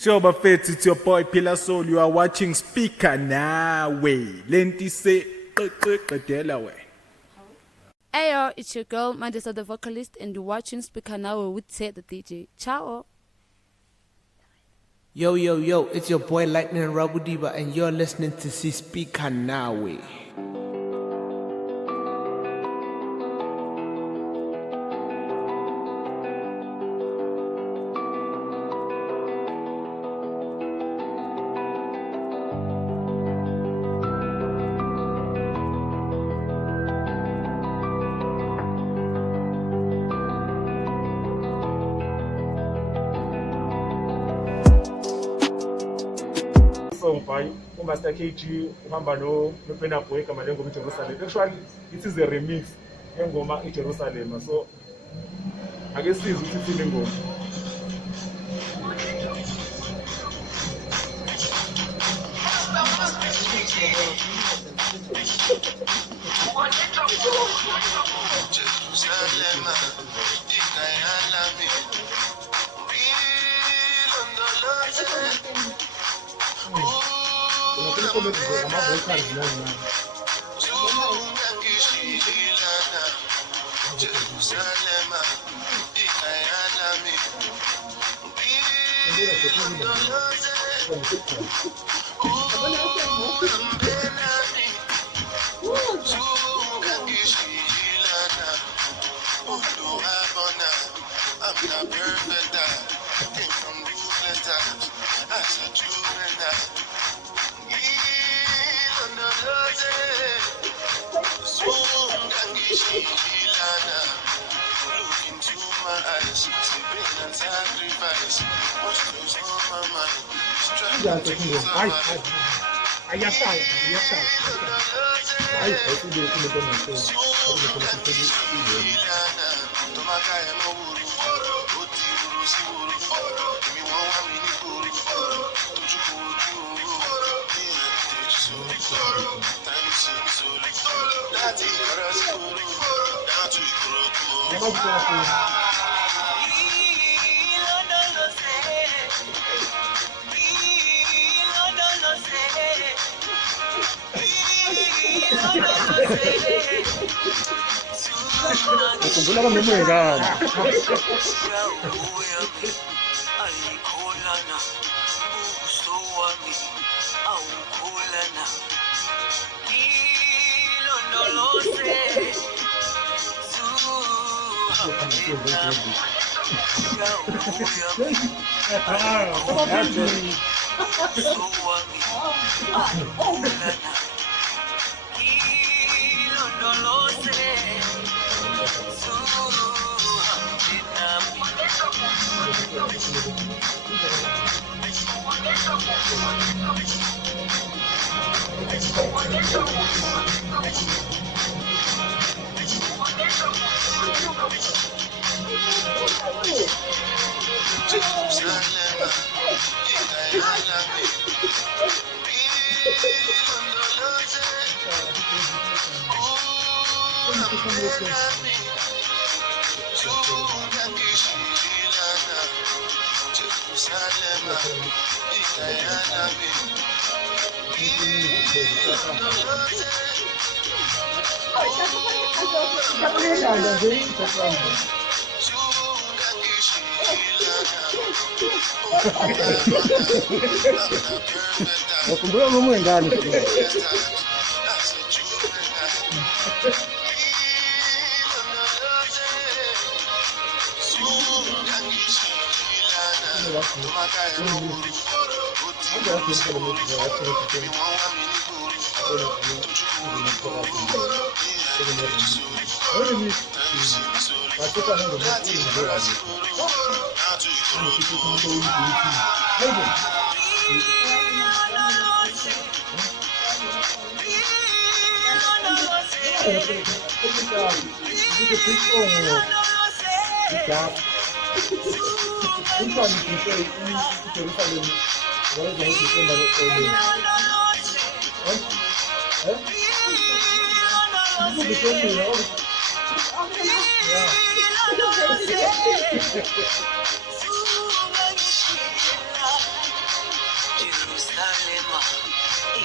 Shoba Fits, it's your boy Pillar Soul. You are watching Speaker Now Way. Lenti say way. Ayo, it's your girl, Mandisa the vocalist, and you're watching Speaker Now with Ted the DJ. Ciao. Yo, yo, yo, it's your boy Lightning Rabudiba, and you're listening to Speaker Now Way. Master KG uhamba no Burna Boy kama lengo Jerusalema. Actually it is a remix engoma Jerusalema, so I guess this is the ngoma.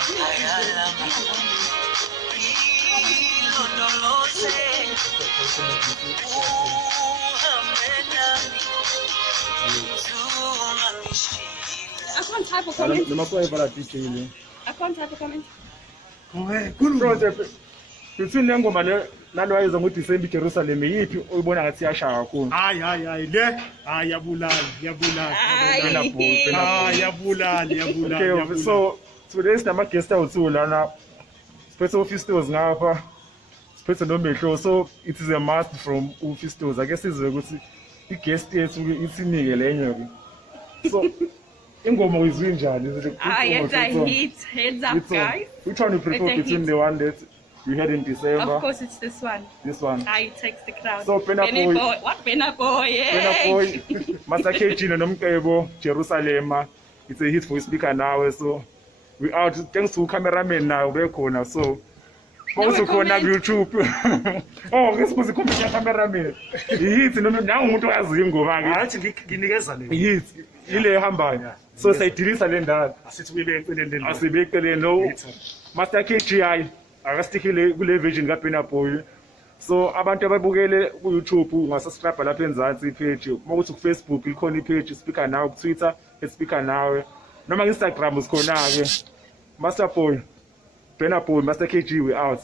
I can't type a comment. noma kuyivala DJ le I can't type a comment. Project between le ngoma nalo wayenza ngoDecember Jerusalem yipi uyibona ngathi yashaya kakhulu hayi le hayi yabulala okay so today sinama guest out lana siphethe office ngapha siphethe nomehlo so it is a must from office ake sizwe ukuthi i-guest yethu ithinike lenye ke so ingoma uyizwe njani Heads up, guys. Which one you prefer It's a between hit. the one that you had in December? Of course, it's this one. This one. I text the crowd. So, Burna Boy. What Burna Boy? Burna Boy, Master KG Nomcebo, Jerusalema. It's a hit for speaker now. So we out. Thanks to cameraman now. We're corner. So also corner YouTube. Oh, this was the cameraman. Hit. No, now umuntu wazi ingoma ke. Hathi nginikeza le. Hit. Ile hambayo. So sayidilisa le ndaba. Asithi uyibekele le. Asibekele no. Master KG akastikile kule version kaBurna Boy. So abantu ababukele ku YouTube ungasubscribe lapha enzansi page. Mawuthi ku Facebook ikhona ipage speaker now, ku Twitter speaker now. Noma ku Instagram usikhona ke. Master Boy, Burna Boy, Master KG we out.